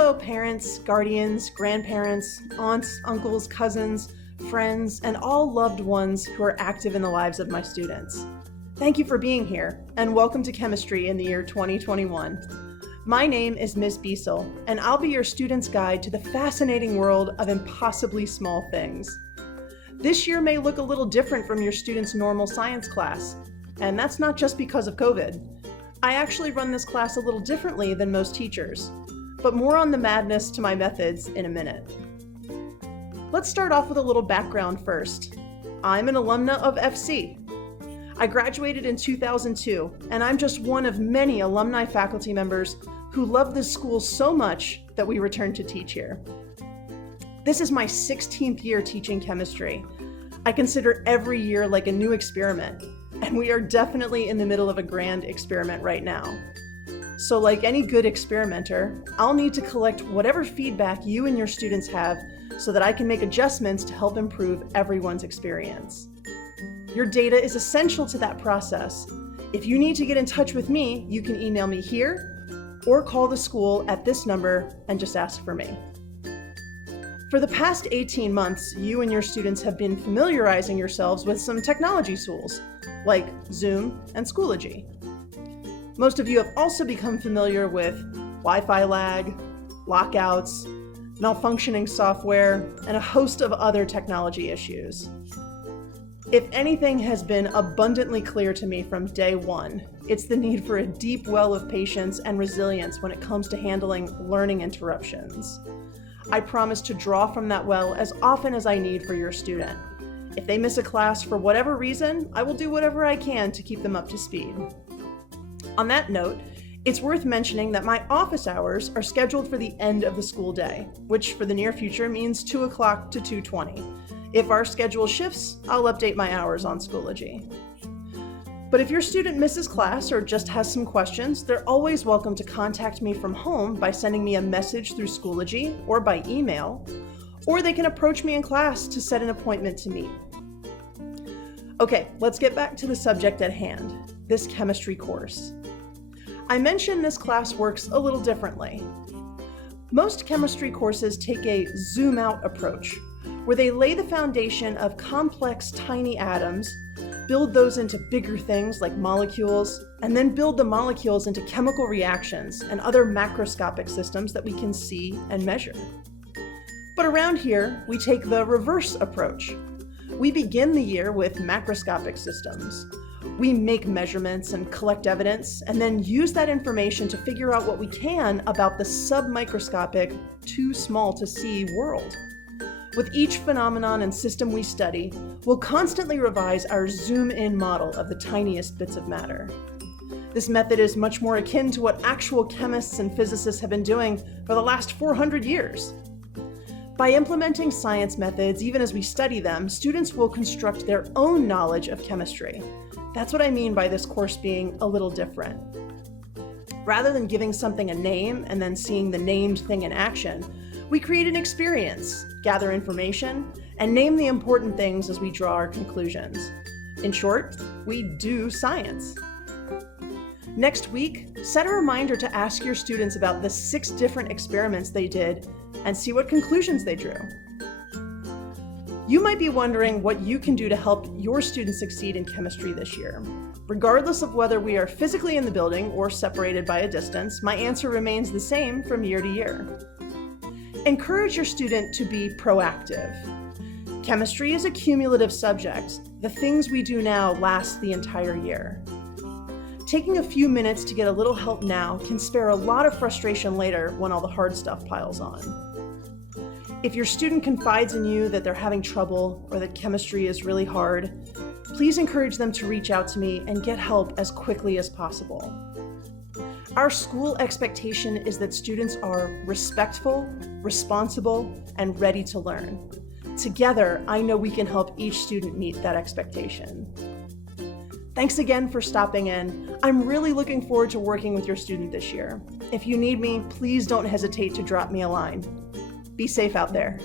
Hello, parents, guardians, grandparents, aunts, uncles, cousins, friends, and all loved ones who are active in the lives of my students. Thank you for being here, and welcome to chemistry in the year 2021. My name is Ms. Besal, and I'll be your student's guide to the fascinating world of impossibly small things. This year may look a little different from your student's normal science class, and that's not just because of COVID. I actually run this class a little differently than most teachers, but more on the madness to my methods in a minute. Let's start off with a little background first. I'm an alumna of FC. I graduated in 2002, and I'm just one of many alumni faculty members who love this school so much that we returned to teach here. This is my 16th year teaching chemistry. I consider every year like a new experiment, and we are definitely in the middle of a grand experiment right now. So like any good experimenter, I'll need to collect whatever feedback you and your students have so that I can make adjustments to help improve everyone's experience. Your data is essential to that process. If you need to get in touch with me, you can email me here or call the school at this number and just ask for me. For the past 18 months, you and your students have been familiarizing yourselves with some technology tools like Zoom and Schoology. Most of you have also become familiar with Wi-Fi lag, lockouts, malfunctioning software, and a host of other technology issues. If anything has been abundantly clear to me from day one, it's the need for a deep well of patience and resilience when it comes to handling learning interruptions. I promise to draw from that well as often as I need for your student. If they miss a class for whatever reason, I will do whatever I can to keep them up to speed. On that note, it's worth mentioning that my office hours are scheduled for the end of the school day, which for the near future means 2 o'clock to 2:20. If our schedule shifts, I'll update my hours on Schoology. But if your student misses class or just has some questions, they're always welcome to contact me from home by sending me a message through Schoology or by email, or they can approach me in class to set an appointment to meet. Okay, let's get back to the subject at hand, this chemistry course. I mentioned this class works a little differently. Most chemistry courses take a zoom out approach, where they lay the foundation of complex tiny atoms, build those into bigger things like molecules, and then build the molecules into chemical reactions and other macroscopic systems that we can see and measure. But around here, we take the reverse approach. We begin the year with macroscopic systems. We make measurements and collect evidence, and then use that information to figure out what we can about the submicroscopic, too small to see world. With each phenomenon and system we study, we'll constantly revise our zoom-in model of the tiniest bits of matter. This method is much more akin to what actual chemists and physicists have been doing for the last 400 years. By implementing science methods, even as we study them, students will construct their own knowledge of chemistry. That's what I mean by this course being a little different. Rather than giving something a name and then seeing the named thing in action, we create an experience, gather information, and name the important things as we draw our conclusions. In short, we do science. Next week, set a reminder to ask your students about the 6 different experiments they did and see what conclusions they drew. You might be wondering what you can do to help your students succeed in chemistry this year. Regardless of whether we are physically in the building or separated by a distance, my answer remains the same from year to year. Encourage your student to be proactive. Chemistry is a cumulative subject. The things we do now last the entire year. Taking a few minutes to get a little help now can spare a lot of frustration later when all the hard stuff piles on. If your student confides in you that they're having trouble or that chemistry is really hard, please encourage them to reach out to me and get help as quickly as possible. Our school expectation is that students are respectful, responsible, and ready to learn. Together, I know we can help each student meet that expectation. Thanks again for stopping in. I'm really looking forward to working with your student this year. If you need me, please don't hesitate to drop me a line. Be safe out there.